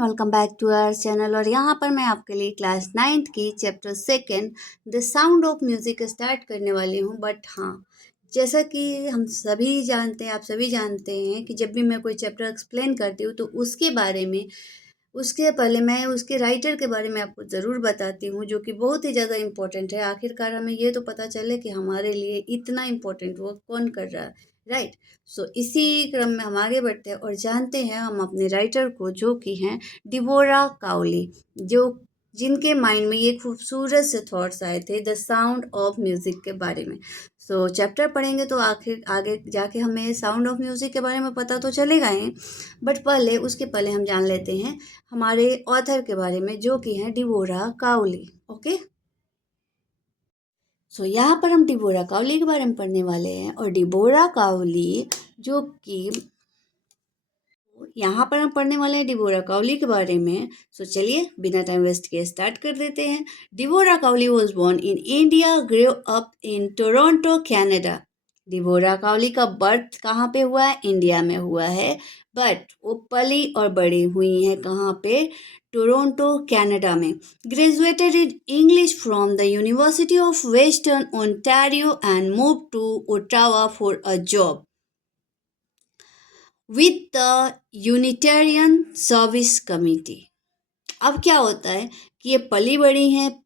Welcome back to our channel. और यहाँ पर मैं आपके लिए क्लास 9th की chapter 2 the sound of music start करने वाली हूँ। बट हाँ, जैसा कि हम सभी जानते हैं, आप सभी जानते हैं कि जब भी मैं कोई चैप्टर एक्सप्लेन करती हूँ तो उसके बारे में, उसके पहले मैं उसके राइटर के बारे में आपको ज़रूर बताती हूँ, जो कि बहुत ही ज़्यादा इम्पोर्टेंट है। आखिरकार हमें ये तो पता चले कि हमारे लिए इतना इम्पोर्टेंट वर्क कौन कर रहा है, राइट। सो इसी क्रम में हम आगे बढ़ते हैं और जानते हैं हम अपने राइटर को, जो कि हैं डिबोरा काउली, जो जिनके माइंड में ये खूबसूरत से थॉट्स आए थे द साउंड ऑफ म्यूज़िक के बारे में। सो चैप्टर पढ़ेंगे तो आखिर आगे जाके हमें साउंड ऑफ म्यूज़िक के बारे में पता तो चलेगा ही, बट उसके पहले हम जान लेते हैं हमारे ऑथर के बारे में, जो कि हैं डिबोरा काउली। ओके, सो यहाँ पर हम डिबोरा काउली के बारे में पढ़ने वाले हैं। और डिबोरा काउली, जो कि यहाँ पर हम पढ़ने वाले हैं डिबोरा काउली के बारे में। सो चलिए बिना टाइम वेस्ट किए स्टार्ट कर देते हैं। Deborah Cowley was born in India, grow up in Toronto, Canada. Deborah Cowley का बर्थ कहाँ पे हुआ है? इंडिया में हुआ है, बट वो पली और बड़ी हुई हैं कहाँ पे? टोरंटो, कनाडा में। Graduated in English from the University of Western Ontario and move to Ottawa for a job with the Unitarian Service Committee. अब क्या होता है कि ये पली बड़ी हैं,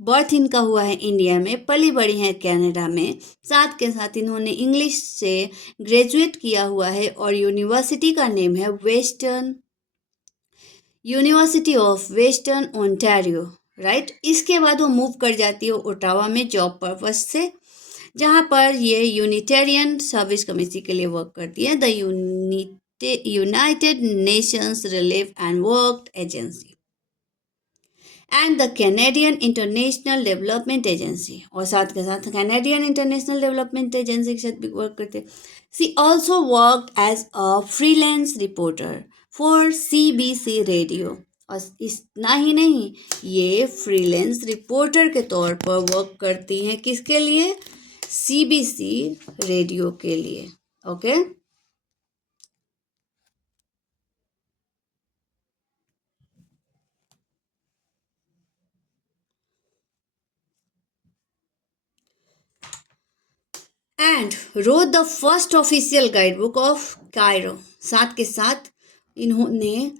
बर्थ इनका हुआ है इंडिया में, पली बड़ी हैं कनाडा में, साथ के साथ इन्होंने इंग्लिश से ग्रेजुएट किया हुआ है और यूनिवर्सिटी का नेम है university of Western Ontario, right. इसके बाद वो मूव कर जाती है ओटावा में जॉब पर्पस से, जहाँ पर ये यूनिटेरियन सर्विस कमेटी के लिए वर्क करती है, the United Nations relief and work agency and the Canadian international development agency, और साथ के साथ कैनेडियन इंटरनेशनल डेवलपमेंट एजेंसी के साथ भी वर्क करते हैं। She also work as a freelance reporter for CBC radio. और इतना ही नहीं, ये फ्रीलांस रिपोर्टर के तौर पर वर्क करती हैं किसके लिए? CBC रेडियो के लिए। Okay, and road the first official guide book of Cairo. साथ के साथ इन्होंने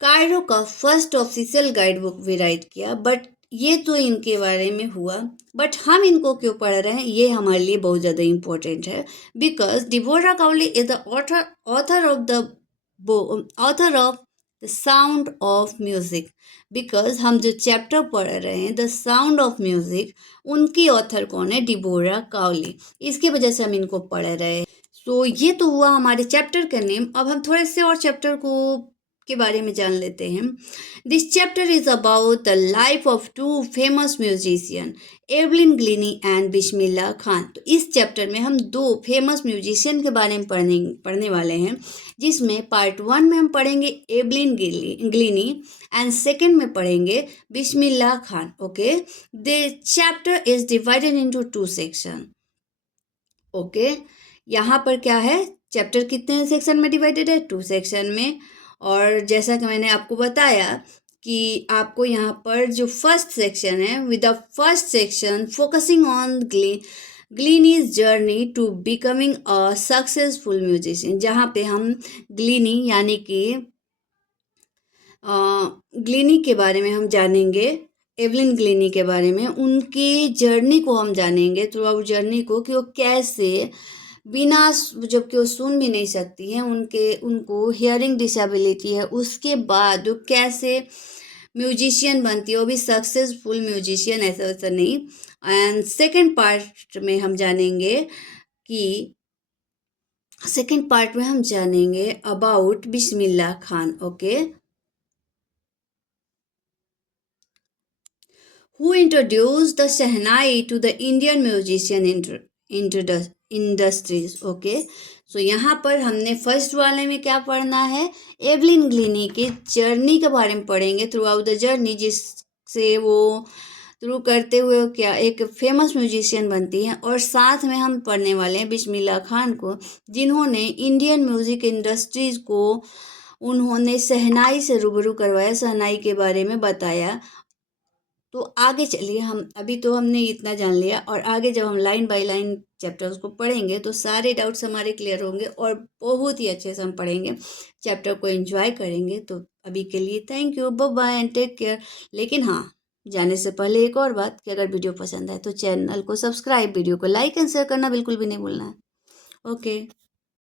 कायरो का फर्स्ट ऑफिशियल गाइड बुक भी राइट किया। बट ये तो इनके बारे में हुआ, बट हम इनको क्यों पढ़ रहे हैं ये हमारे लिए बहुत ज़्यादा इम्पोर्टेंट है, because Deborah Cowley is the author of the sound of music. Because हम जो चैप्टर पढ़ रहे हैं द साउंड ऑफ म्यूज़िक, उनकी ऑथर कौन है? डिबोरा काउली। इसकी वजह से हम इनको पढ़ रहे हैं। सो ये तो हुआ हमारे चैप्टर का नेम। अब हम थोड़े से और चैप्टर को के बारे में जान लेते हैं। This chapter is about the life of two famous musician, Evelyn Glennie and Bismillah Khan. तो इस चैप्टर में हम दो फेमस म्यूजिशियन के बारे में पढ़ने वाले हैं, जिसमें पार्ट 1 में हम पढ़ेंगे एवलिन ग्लिनी एंड सेकेंड में पढ़ेंगे Bismillah Khan. Okay, the chapter is divided into 2 section. Okay, यहाँ पर क्या है, चैप्टर कितने सेक्शन में डिवाइडेड है? 2 सेक्शन में। और जैसा कि मैंने आपको बताया कि आपको यहाँ पर जो फर्स्ट सेक्शन है, with the first section focusing on Glennie's journey to becoming a successful musician, जहाँ पे हम ग्लीनी यानी कि ग्लीनी के बारे में हम जानेंगे, एवलिन ग्लीनी के बारे में, उनकी जर्नी को हम जानेंगे, थ्रू आउट जर्नी को, कि वो कैसे बिना, जबकि वो सुन भी नहीं सकती हैं, उनको हियरिंग डिसेबिलिटी है, उसके बाद वो कैसे म्यूजिशियन बनती है, वो भी सक्सेसफुल म्यूजिशियन, ऐसा वैसा नहीं। एंड सेकेंड पार्ट में हम जानेंगे about Bismillah Khan. Okay, who introduced the Shehnai to the Indian musician industries. Okay, so यहाँ पर हमने फर्स्ट वाले में क्या पढ़ना है? एवलिन ग्लिनी की जर्नी के बारे में पढ़ेंगे, थ्रू आउट द जर्नी, जिससे वो थ्रू करते हुए क्या एक फेमस म्यूजिशियन बनती हैं। और साथ में हम पढ़ने वाले हैं बिस्मिल्लाह खान को, जिन्होंने इंडियन म्यूज़िक इंडस्ट्रीज़ को उन्होंने शहनाई से रूबरू करवाया, शहनाई के बारे में बताया। तो आगे चलिए, हम अभी तो हमने इतना जान लिया, और आगे जब हम लाइन बाय लाइन चैप्टर्स को पढ़ेंगे तो सारे डाउट्स हमारे क्लियर होंगे और बहुत ही अच्छे से हम पढ़ेंगे, चैप्टर को एंजॉय करेंगे। तो अभी के लिए thank you, bye bye and take care. लेकिन हाँ, जाने से पहले एक और बात कि अगर वीडियो पसंद आए तो चैनल को सब्सक्राइब, वीडियो को लाइक एंड शेयर करना बिल्कुल भी नहीं भूलना है। ओके।